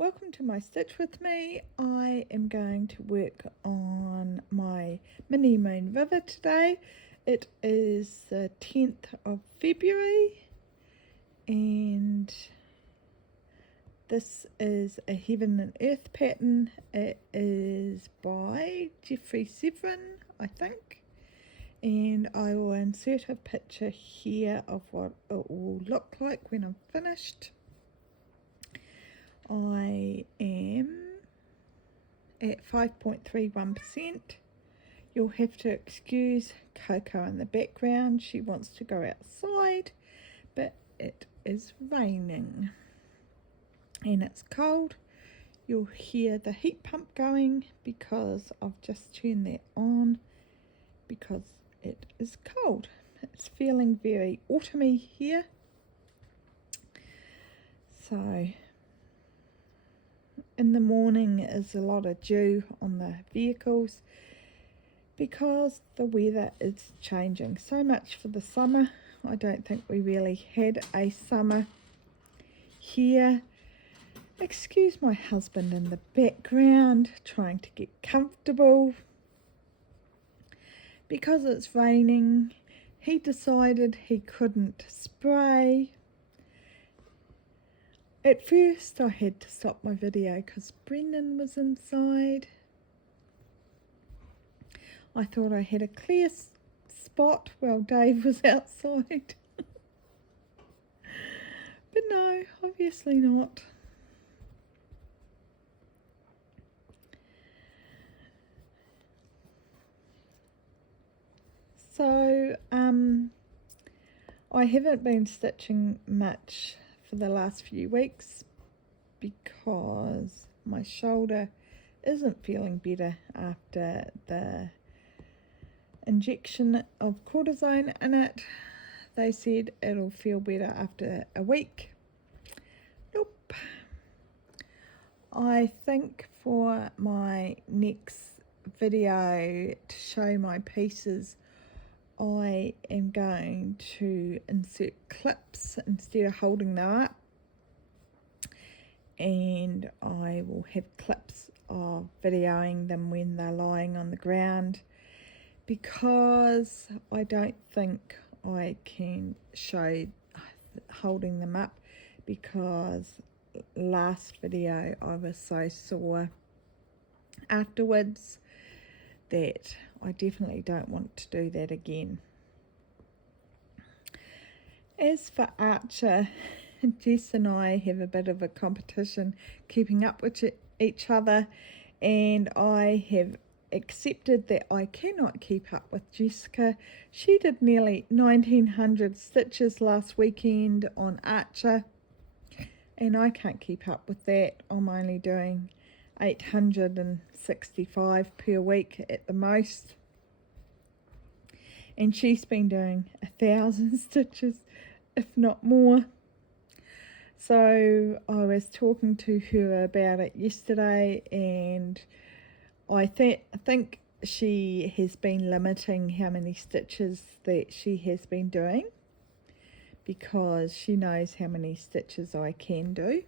Welcome to my Stitch With Me. I am going to work on my mini moon river today. It is the 10th of February and this is a Heaven and Earth pattern. It is by Jeffrey Severin, I think, and I will insert a picture here of what it will look like when I'm finished. I am at 5.31%. You'll have to excuse Coco in the background. She wants to go outside, but it is raining and it's cold. You'll hear the heat pump going because I've just turned that on because it is cold. It's feeling very autumny here. So in the morning is a lot of dew on the vehicles because the weather is changing so much for the summer. I don't think we really had a summer here. Excuse my husband in the background trying to get comfortable. Because it's raining, he decided he couldn't spray. At first I had to stop my video because Brendan was inside. I thought I had a clear spot while Dave was outside. But no, obviously not. So, I haven't been stitching much for the last few weeks because my shoulder isn't feeling better after the injection of cortisone in it. They said it'll feel better after a week. Nope. I think for my next video to show my pieces, I am going to insert clips instead of holding them up, and I will have clips of videoing them when they're lying on the ground because I don't think I can show holding them up because last video I was so sore afterwards that I definitely don't want to do that again. As for Archer, Jess and I have a bit of a competition keeping up with each other, and I have accepted that I cannot keep up with Jessica. She did nearly 1900 stitches last weekend on Archer, and I can't keep up with that. I'm only doing 865 per week at the most, and she's been doing 1,000 stitches if not more. So I was talking to her about it yesterday, and I think she has been limiting how many stitches that she has been doing because she knows how many stitches I can do.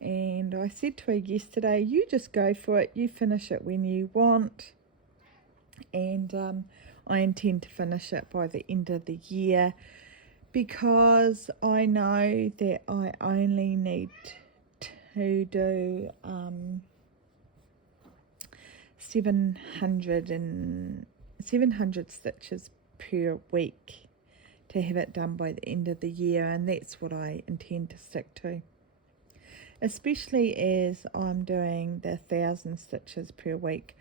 And I said to her yesterday, you just go for it, you finish it when you want. And I intend to finish it by the end of the year because I know that I only need to do 700 stitches per week to have it done by the end of the year, and that's what I intend to stick to. Especially as I'm doing the 1,000 stitches per week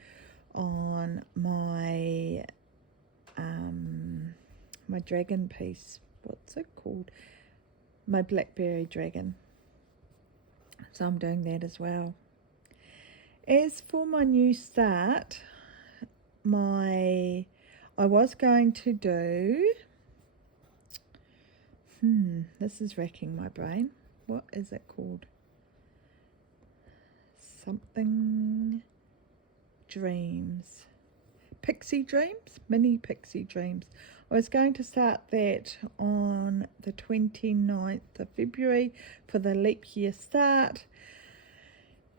on my my dragon piece. What's it called? My blackberry dragon. So I'm doing that as well. As for my new start, I was going to do this is racking my brain. What is it called? Something dreams, pixie dreams, mini pixie dreams. I was going to start that on the 29th of February for the leap year start,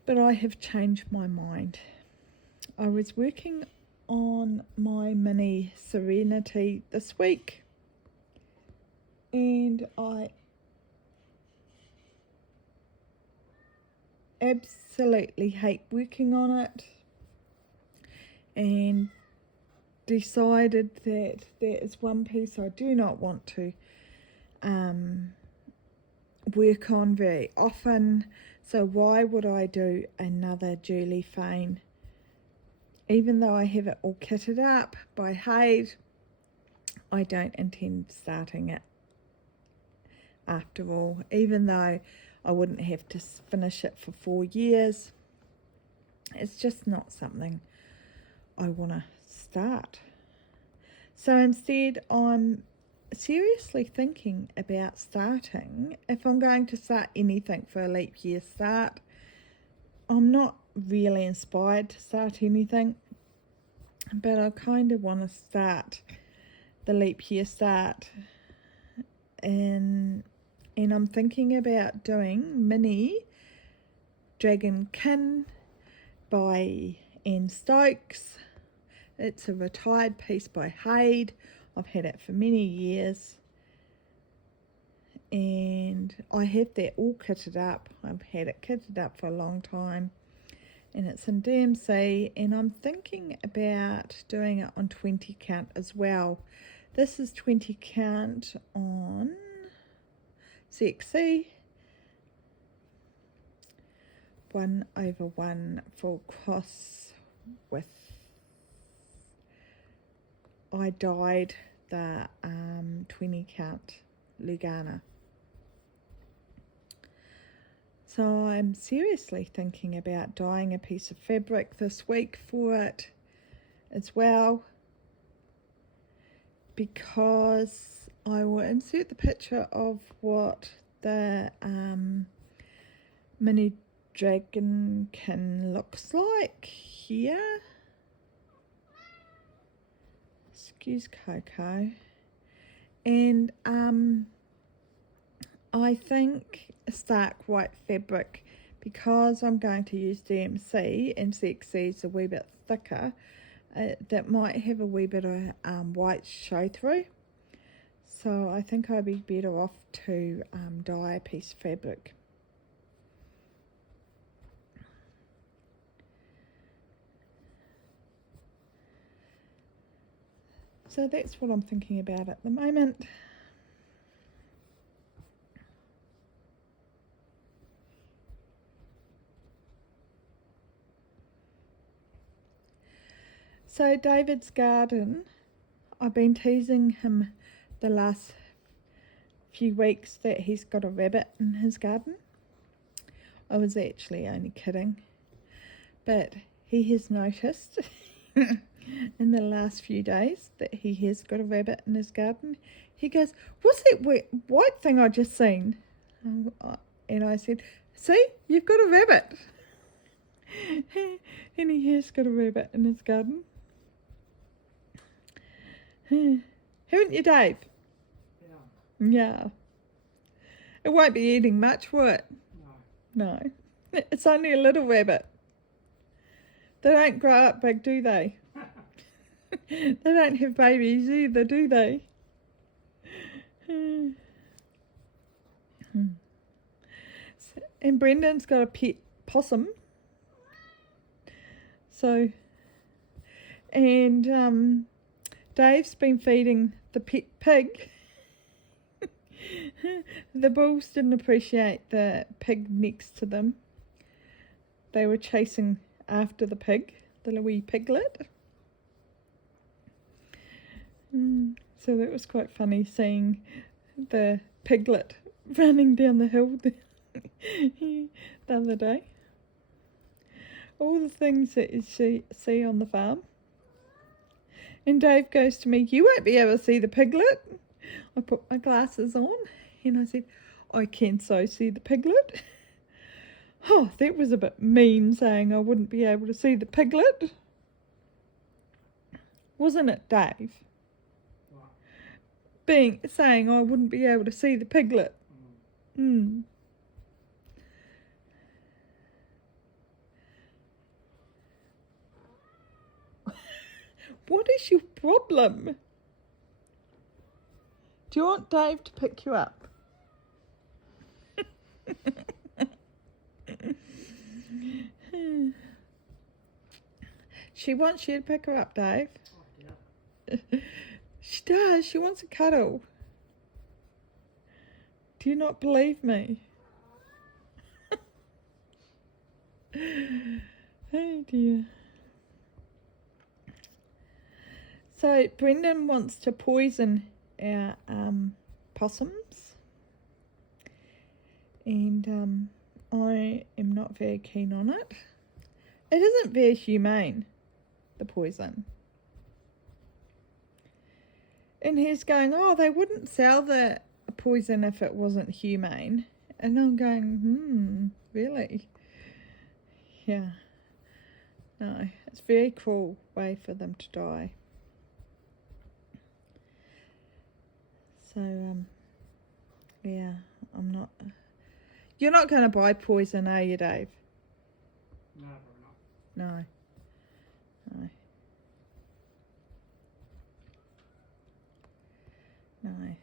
But I have changed my mind. I was working on my mini Serenity this week, and I absolutely hate working on it, and decided that there is one piece I do not want to work on very often, so why would I do another Julie Fane? Even though I have it all kitted up by Haid, I don't intend starting it after all, even though I wouldn't have to finish it for 4 years. It's just not something I want to start. So instead, I'm seriously thinking about starting, if I'm going to start anything for a leap year start. I'm not really inspired to start anything, but I kind of want to start the leap year start, and I'm thinking about doing mini Dragonkin by Anne Stokes. It's a retired piece by Haid. I've had it for many years, and I have that all kitted up. I've had it kitted up for a long time, and it's in DMC, and I'm thinking about doing it on 20 count as well. This is 20 count on CXC, 1/1 full cross with I dyed the 20 count Lugana. So I'm seriously thinking about dyeing a piece of fabric this week for it as well, because I will insert the picture of what the mini Dragonkin looks like here. Excuse Coco. And I think a stark white fabric, because I'm going to use DMC and CXC is a wee bit thicker, that might have a wee bit of white show through. So I think I'd be better off to dye a piece of fabric. So that's what I'm thinking about at the moment. So David's garden, I've been teasing him the last few weeks that he's got a rabbit in his garden. I was actually only kidding, but he has noticed in the last few days that he has got a rabbit in his garden. He goes, "What's that white thing I just seen?" And I said, "See, you've got a rabbit." And he has got a rabbit in his garden. Haven't you, Dave? Yeah. It won't be eating much, will it? No. It's only a little rabbit. They don't grow up big, do they? They don't have babies either, do they? And Brendan's got a pet possum. So, and Dave's been feeding the pet pig. The bulls didn't appreciate the pig next to them. They were chasing after the pig, the wee piglet. So that was quite funny seeing the piglet running down the hill the other day. All the things that you see on the farm. And Dave goes to me, "You won't be able to see the piglet." I put my glasses on and I said, "I can so see the piglet." Oh, that was a bit mean, saying I wouldn't be able to see the piglet. Wasn't it, Dave? Saying I wouldn't be able to see the piglet. What is your problem? Do you want Dave to pick you up? She wants you to pick her up, Dave. Oh, yeah. She does. She wants a cuddle. Do you not believe me? Oh dear. So Brendan wants to poison our possums, and I am not very keen on it. It isn't very humane, the poison. And he's going, oh, they wouldn't sell the poison if it wasn't humane. And I'm going, really? Yeah. No, it's a very cruel way for them to die. So, yeah, I'm not... You're not going to buy poison, are you, Dave? No, probably not. No. No.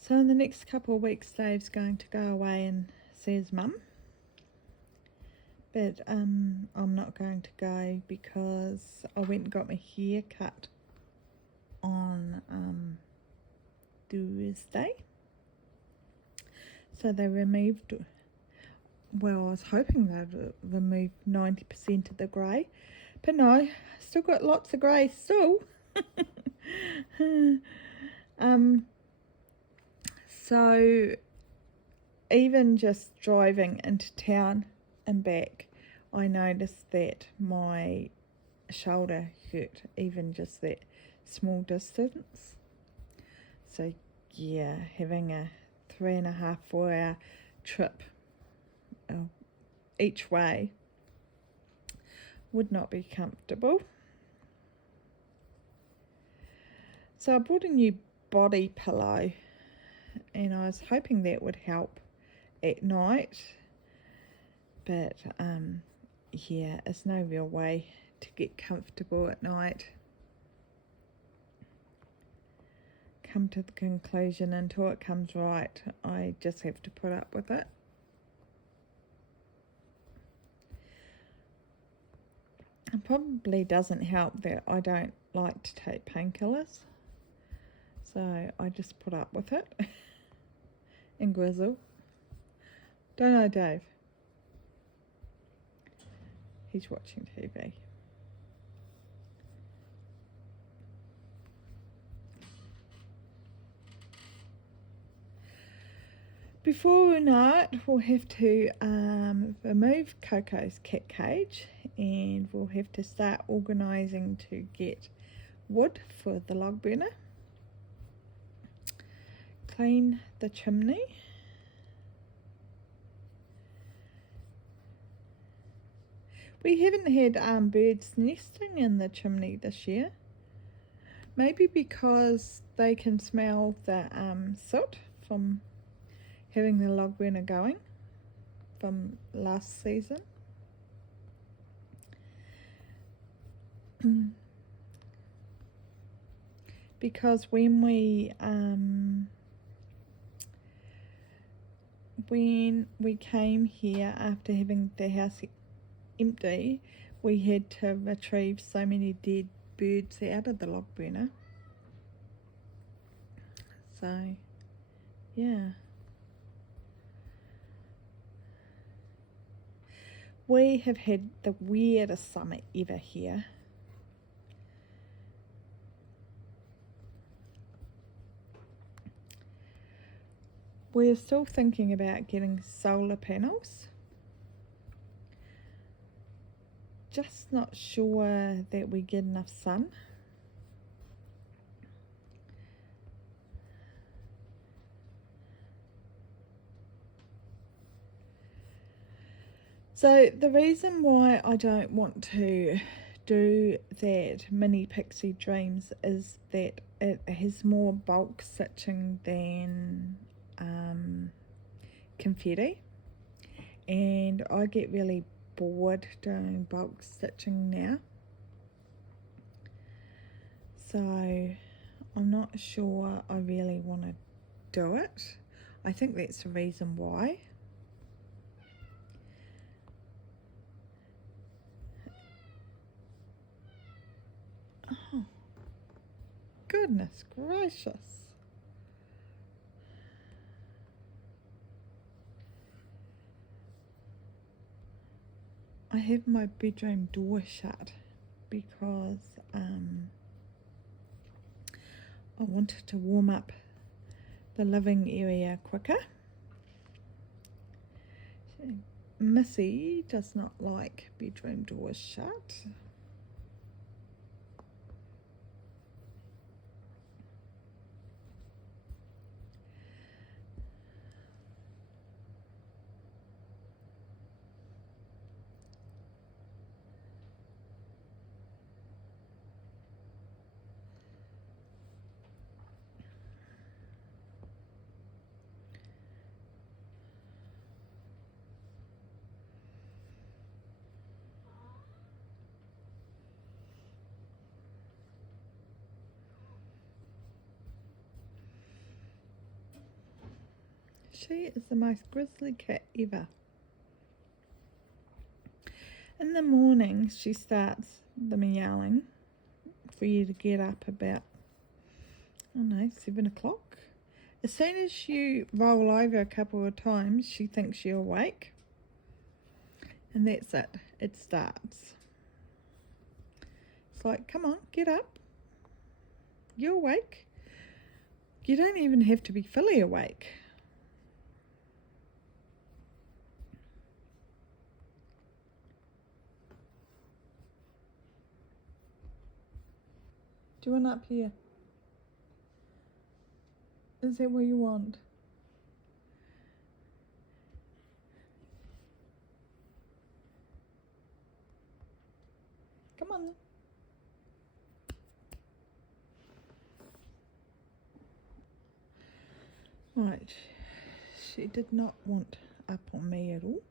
So in the next couple of weeks, Dave's going to go away and see his mum. But I'm not going to go because I went and got my hair cut on Thursday. So they removed, well, I was hoping they'd remove 90% of the grey. But no, still got lots of grey still. So even just driving into town and back, I noticed that my shoulder hurt, even just that small distance. So yeah, having a 3.5, 4 hour trip each way would not be comfortable. So I bought a new body pillow, and I was hoping that would help at night, but yeah, it's no real way to get comfortable at night. Come to the conclusion, until it comes right, I just have to put up with it. It probably doesn't help that I don't like to take painkillers, so I just put up with it and grizzle. Don't know, Dave? He's watching TV. Before we know it, we'll have to remove Coco's cat cage, and we'll have to start organising to get wood for the log burner. Clean the chimney. We haven't had birds nesting in the chimney this year. Maybe because they can smell the soot from having the log burner going from last season. Because when we came here after having the house empty, we had to retrieve so many dead birds out of the log burner. So, yeah. We have had the weirdest summer ever here. We're still thinking about getting solar panels. Just not sure that we get enough sun. So the reason why I don't want to do that mini pixie dreams is that it has more bulk stitching than confetti. and I get really bored doing bulk stitching now, so I'm not sure I really want to do it. I think that's the reason why. Oh, goodness gracious. I have my bedroom door shut because I wanted to warm up the living area quicker. Missy does not like bedroom doors shut. She is the most grizzly cat ever. In the morning she starts the meowing for you to get up about, I don't know, 7 o'clock. As soon as you roll over a couple of times, she thinks you're awake. And that's it. It starts. It's like, come on, get up. You're awake. You don't even have to be fully awake. Do you want up here? Is that what you want? Come on then. Right, she did not want up on me at all.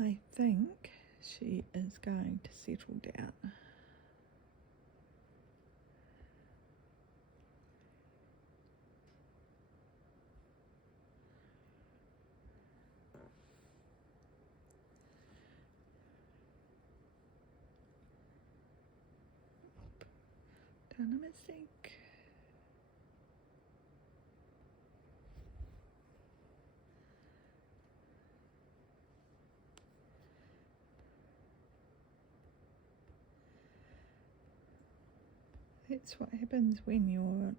I think she is going to settle down. Done a mistake. That's what happens when you're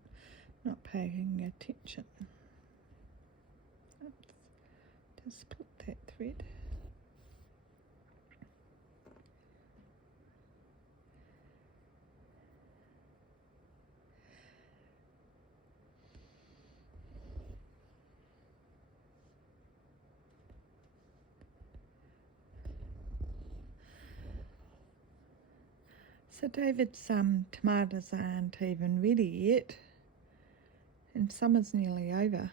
not paying attention. Oops, just split that thread. So David's tomatoes aren't even ready yet, and summer's nearly over.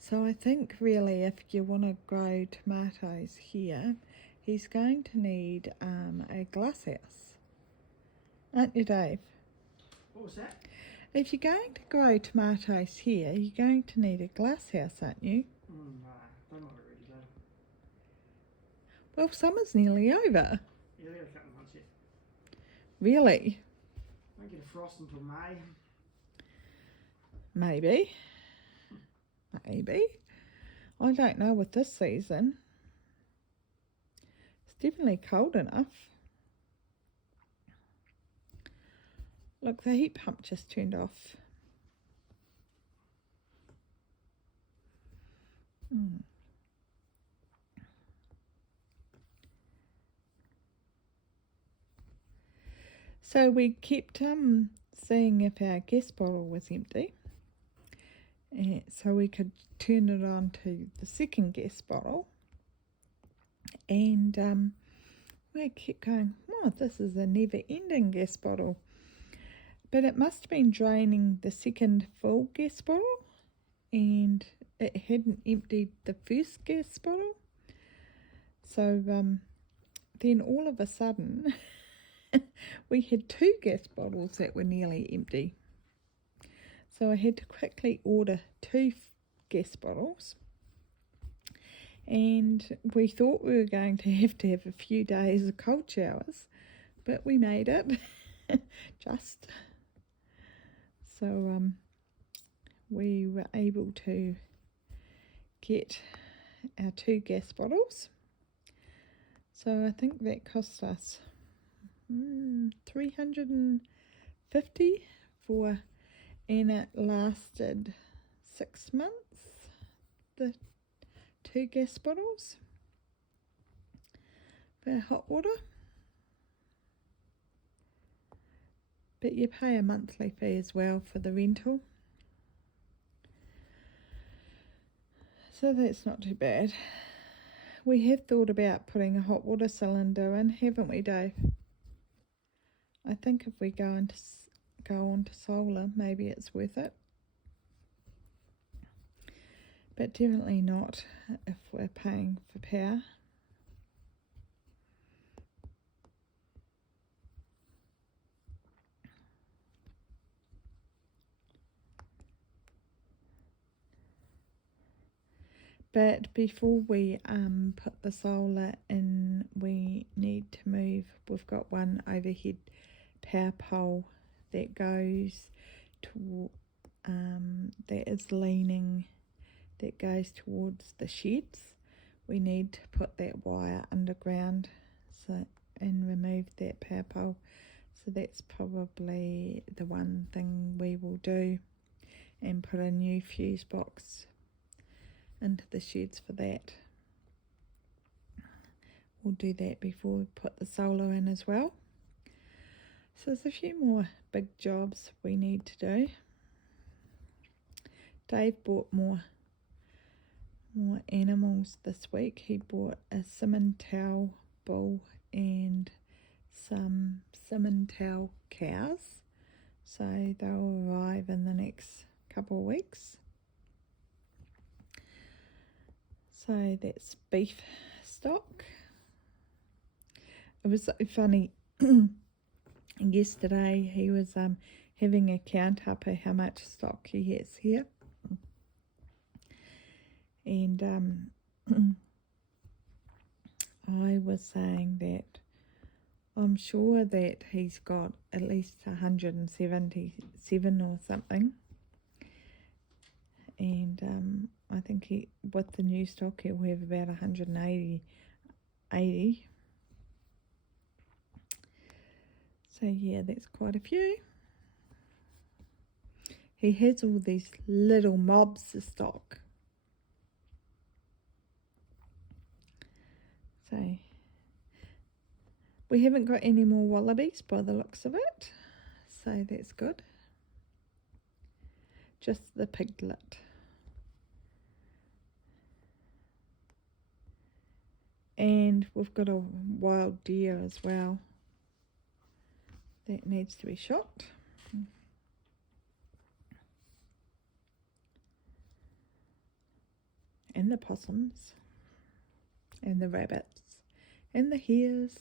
So I think really if you want to grow tomatoes here, he's going to need a glass house. Aren't you, Dave? What was that? If you're going to grow tomatoes here, you're going to need a glass house, aren't you? No, they're not ready though. Well, summer's nearly over. Yeah, they're a couple of months yet. Really? Won't get a frost until May. Maybe. Maybe. I don't know with this season. It's definitely cold enough. Look, the heat pump just turned off. So we kept seeing if our gas bottle was empty, so we could turn it on to the second gas bottle, and we kept going, oh, this is a never-ending gas bottle. But it must have been draining the second full gas bottle, and it hadn't emptied the first gas bottle. So then all of a sudden we had 2 gas bottles that were nearly empty. So I had to quickly order 2 gas bottles, and we thought we were going to have a few days of cold showers, but we made it. Just so we were able to get our 2 gas bottles. So I think that cost us $350 for, and it lasted 6 months, the 2 gas bottles for hot water. But you pay a monthly fee as well for the rental, so that's not too bad. We have thought about putting a hot water cylinder in, haven't we, Dave? I think if we go on to solar, maybe it's worth it. But definitely not if we're paying for power. But before we put the solar in, we need to move. We've got one overhead power pole that goes to that is leaning, that goes towards the sheds. We need to put that wire underground and remove that power pole. So that's probably the one thing we will do, and put a new fuse box into the sheds for that. We'll do that before we put the solar in as well. So there's a few more big jobs we need to do. Dave bought more animals this week. He bought a Simmental bull and some Simmental cows. So they'll arrive in the next couple of weeks. So that's beef stock. It was so funny. Yesterday he was having a count up of how much stock he has here. And I was saying that I'm sure that he's got at least 177 or something. And I think with the new stock, he'll have about 180. So yeah, that's quite a few. He has all these little mobs of stock. So we haven't got any more wallabies by the looks of it. So that's good. Just the piglet. And we've got a wild deer as well that needs to be shot. And the possums. And the rabbits. And the hares.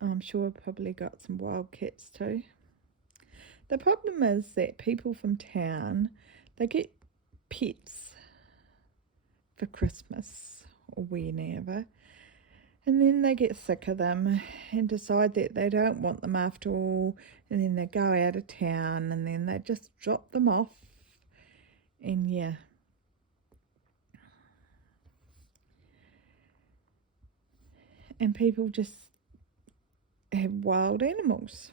I'm sure I've probably got some wild cats too. The problem is that people from town, they get pets for Christmas or whenever, and then they get sick of them and decide that they don't want them after all, and then they go out of town and then they just drop them off. And yeah, and people just have wild animals.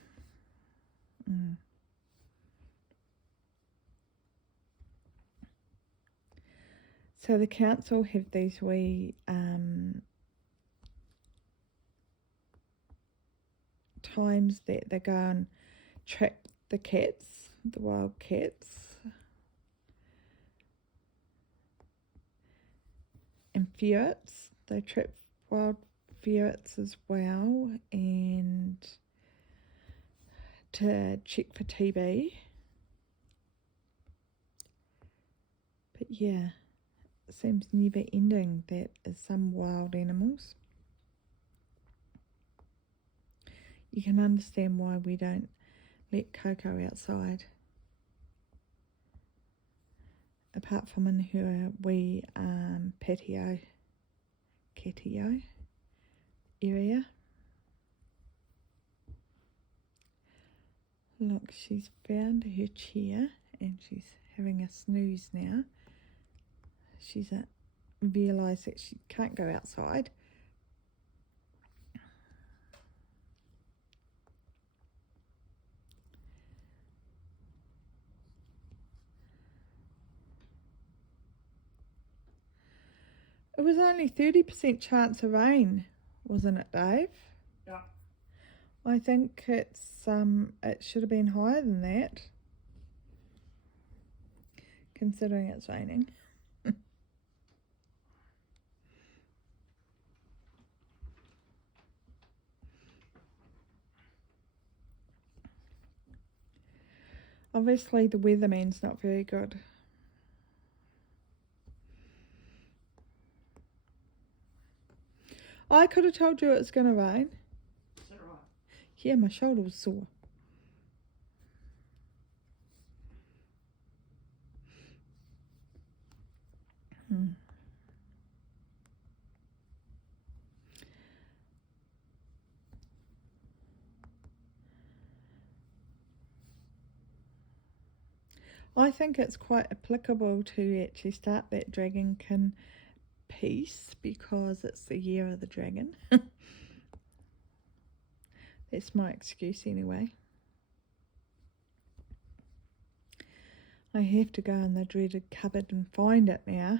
So the council have these wee times that they go and trap the cats, the wild cats, and ferrets. They trap wild ferrets as well, and to check for TB. yeah, it seems never ending. That is some wild animals. You can understand why we don't let Coco outside. Apart from in her wee catio area. Look, she's found her chair and she's having a snooze now. She's realised that she can't go outside. It was only 30% chance of rain, wasn't it, Dave? Yeah. I think it should have been higher than that, considering it's raining. Obviously, the weatherman's not very good. I could have told you it was going to rain. Is that right? Yeah, my shoulder was sore. I think it's quite applicable to actually start that dragonkin piece because it's the year of the dragon. That's my excuse anyway. I have to go in the dreaded cupboard and find it now.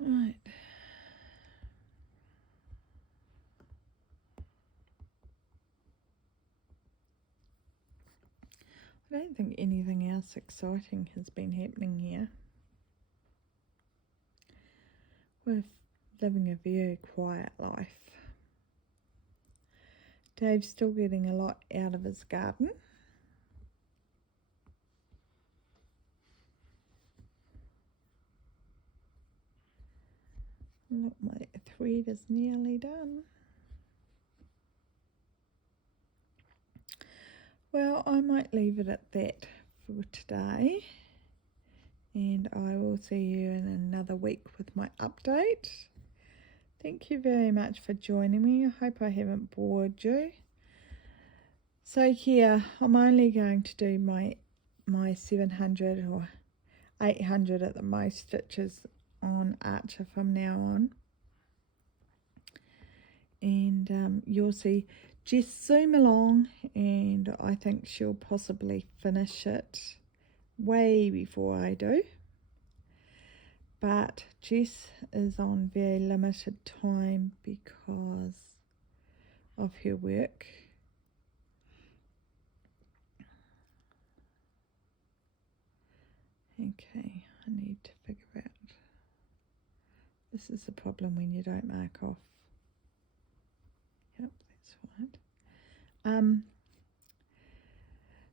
Right. I don't think anything else exciting has been happening here. We're living a very quiet life. Dave's still getting a lot out of his garden. Look, my thread is nearly done. Well, I might leave it at that for today. And I will see you in another week with my update. Thank you very much for joining me. I hope I haven't bored you. So here, I'm only going to do my 700 or 800 at the most stitches on Archer from now on. And you'll see Jess zoom along, and I think she'll possibly finish it way before I do. But Jess is on very limited time because of her work. Okay, I need to figure out. This is the problem when you don't mark off. Yep, that's right.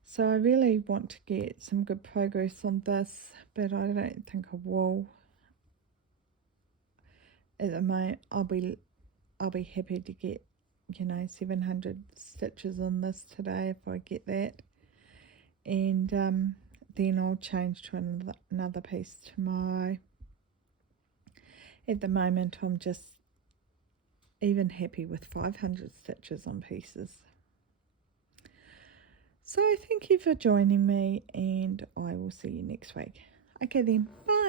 So I really want to get some good progress on this, but I don't think I will. At the moment, I'll be happy to get 700 stitches on this today if I get that, and then I'll change to another piece tomorrow. At the moment, I'm just even happy with 500 stitches on pieces. So thank you for joining me, and I will see you next week. Okay then, bye.